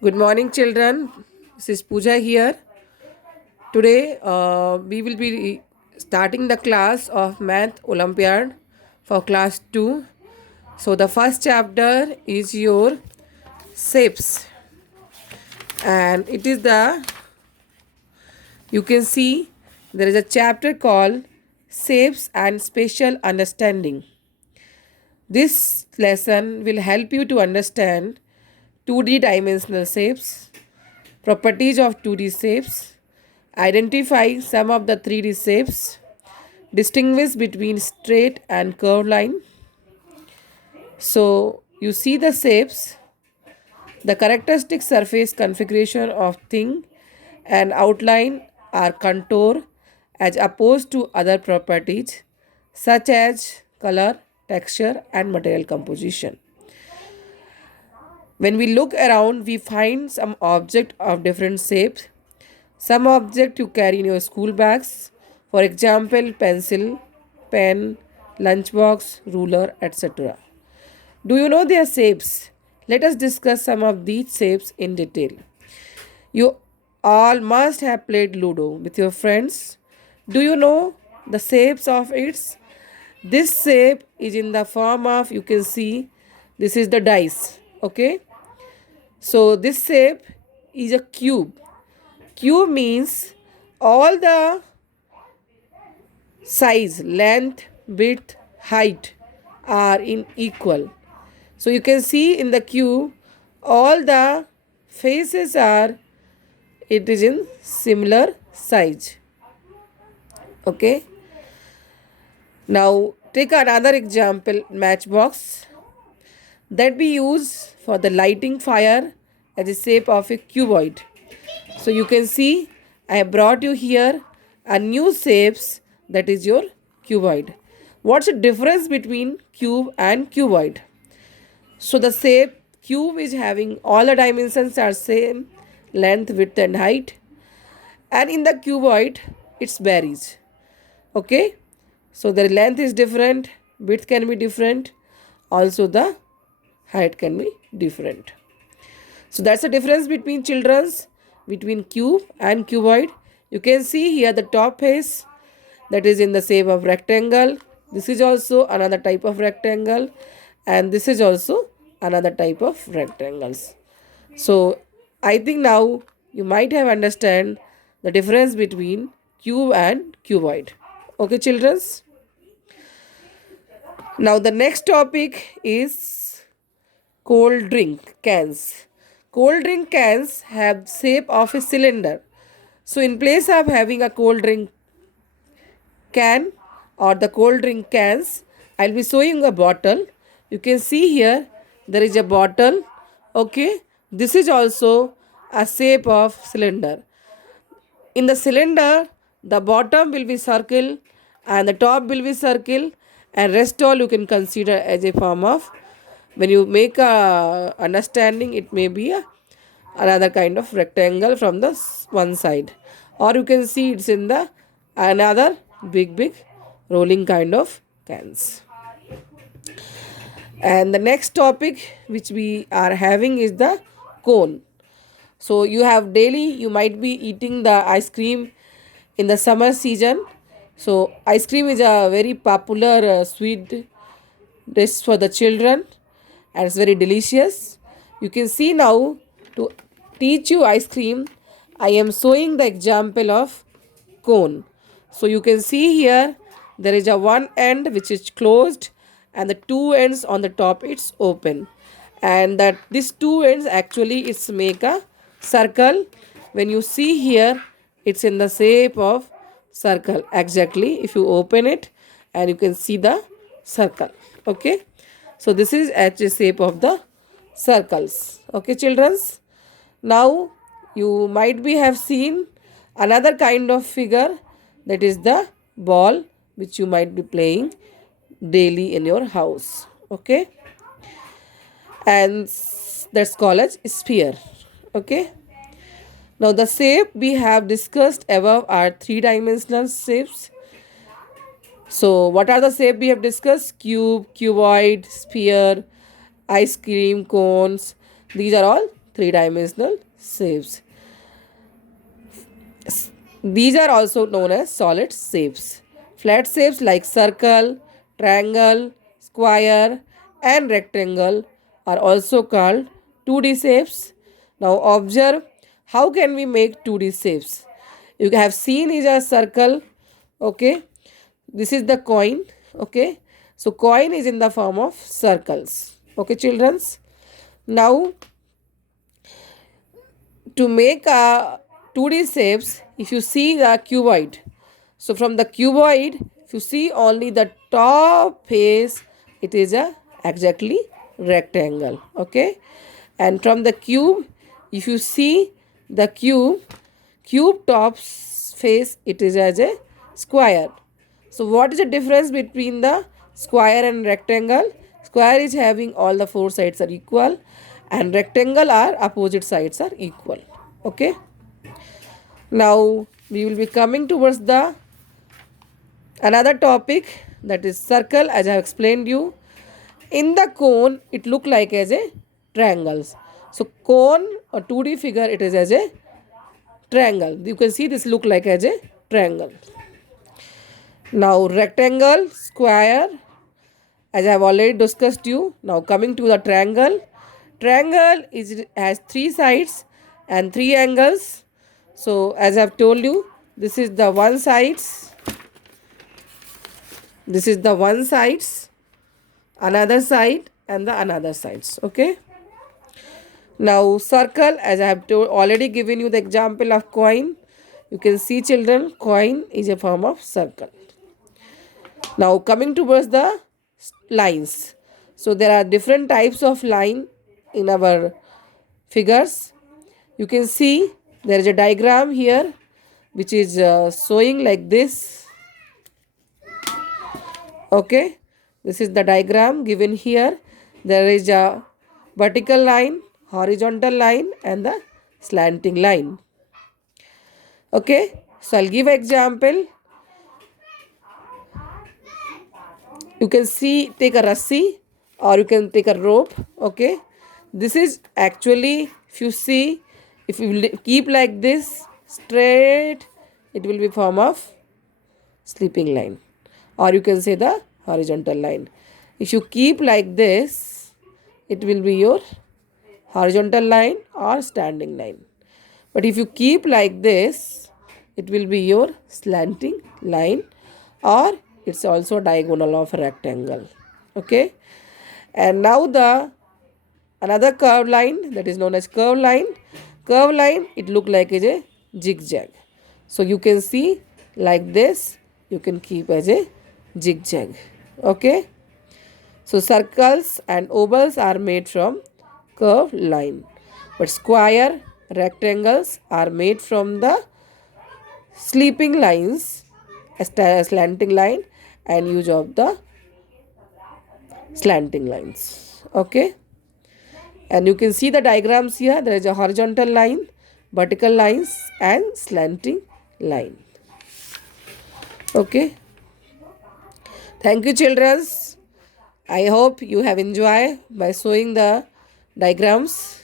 Good morning, children. This is Pooja here. Today, we will be starting the class of Math Olympiad for class 2. So, the first chapter is your shapes, and it is you can see there is a chapter called Shapes and Spatial Understanding. This lesson will help you to understand 2D dimensional shapes, properties of 2D shapes, identify some of the 3D shapes, distinguish between straight and curved line. So you see the shapes, the characteristic surface configuration of thing and outline are contour as opposed to other properties such as color, texture and material composition. When we look around, we find some object of different shapes. Some object you carry in your school bags, for example, pencil, pen, lunchbox, ruler, etc. Do you know their shapes? Let us discuss some of these shapes in detail. You all must have played Ludo with your friends. Do you know the shapes of its? This shape is in the form of, you can see, this is the dice. Okay. So this shape is a cube. Cube means all the size, length, width, height are in equal. So you can see in the cube all the faces are it is in similar size. Okay. Now take another example, matchbox that we use for the lighting fire as the shape of a cuboid. So you can see I have brought you here a new shapes that is your cuboid. What's the difference between cube and cuboid? So the shape cube is having all the dimensions are same, length, width and height, and in the cuboid it's varies. Okay, so the length is different, width can be different, also the height can be different. So that's the difference between children's between cube and cuboid. You can see here the top face that is in the shape of rectangle. This is also another type of rectangle, and this is also another type of rectangles. So I think now you might have understand the difference between cube and cuboid. Okay, childrens. Now the next topic is cold drink cans. Cold drink cans have shape of a cylinder. So in place of having a cold drink can or the cold drink cans, I'll be showing a bottle. You can see here there is a bottle. Okay, this is also a shape of cylinder. In the cylinder, the bottom will be circle and the top will be circle, and rest all you can consider as a form of, when you make a understanding, it may be another kind of rectangle from the one side, or you can see it's in the another big rolling kind of cans. And the next topic which we are having is the cone. So you have daily, you might be eating the ice cream in the summer season. So ice cream is a very popular sweet dish for the children, and it's very delicious. You can see now, to teach you ice cream, I am showing the example of cone. So you can see here there is a one end which is closed and the two ends on the top it's open, and that these two ends actually it's make a circle. When you see here, it's in the shape of circle exactly. If you open it, and you can see the circle. Okay, so this is at the shape of the circles. Okay, childrens. Now you might be have seen another kind of figure, that is the ball which you might be playing daily in your house. Okay, and that's called as sphere. Okay, now the shape we have discussed above are three-dimensional shapes. So what are the shape we have discussed? Cube, cuboid, sphere, ice cream cones. These are all three-dimensional shapes. These are also known as solid shapes. Flat shapes like circle, triangle, square, and rectangle are also called 2D shapes. Now observe how can we make 2D shapes. You have seen is a circle. Okay, this is the coin. Okay, so coin is in the form of circles. Okay, childrens. Now to make a 2D shapes, if you see the cuboid, so from the cuboid, if you see only the top face, it is a exactly rectangle. Okay, and from the cube, if you see the cube top face, it is as a square. So what is the difference between the square and rectangle? Square is having all the four sides are equal, and rectangle are opposite sides are equal. Okay, now we will be coming towards the another topic, that is circle. As I have explained you, in the cone it look like as a triangles. So cone or 2D figure, it is as a triangle. You can see this look like as a triangle. Now rectangle, square, as I have already discussed you. Now coming to the triangle. Triangle has three sides and three angles. So as I have told you, this is the one sides. This is the one sides, another side, and the another sides. Okay. Now circle, as I have already given you the example of coin. You can see, children, coin is a form of circle. Now coming towards the lines. So there are different types of line in our figures. You can see there is a diagram here which is showing like this. Okay, this is the diagram given here. There is a vertical line, horizontal line, and the slanting line. Okay, so I'll give an example. You can see, take a rassi or you can take a rope. Okay, this is actually, if you see, if you keep like this straight, it will be form of sleeping line, or you can say the horizontal line. If you keep like this, it will be your horizontal line or standing line. But if you keep like this, it will be your slanting line, or it's also diagonal of a rectangle. Okay, and now the another curved line, that is known as curved line. Curved line, it look like as a zigzag. So you can see like this, you can keep as a zigzag. Okay, so circles and ovals are made from curved line, but square, rectangles are made from the sleeping lines, slanting line, and use of the slanting lines. Okay, and you can see the diagrams here. There is a horizontal line, vertical lines, and slanting line. Okay, thank you, children. I hope you have enjoyed by showing the diagrams.